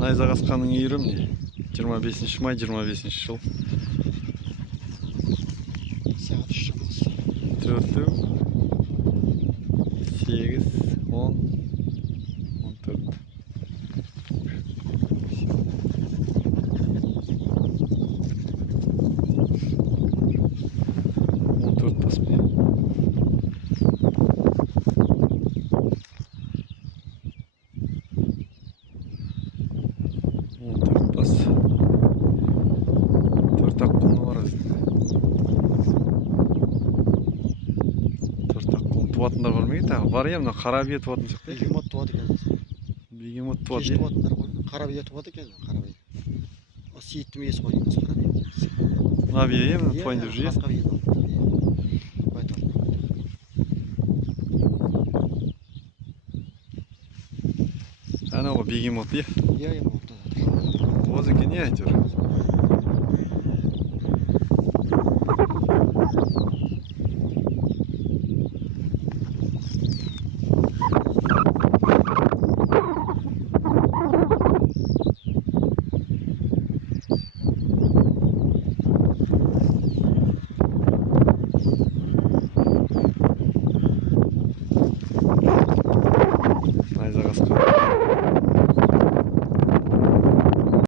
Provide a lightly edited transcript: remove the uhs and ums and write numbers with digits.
Найзақ асқанның үйірі міне. 25 май 25 жыл. Сағат 3 шамасы. 4, 8, 10, 14. Баспай. Бас. 4 аққұлыны бар өзінде. 4 аққұлын туатындар бар ма екен тағы? Бар мына қара бие туатын сияқты. Бегемот туады екен. Бегемот туады. Кеш туатындар ғой. Қара бие туады екен, қара бие. О сейіттің биесі ғой дейміз қара бие. Мына бие мына туайын деп жүр. Басқа бие бар. Анау бегемот иә. Иә, Туады екен иә әйтеуір.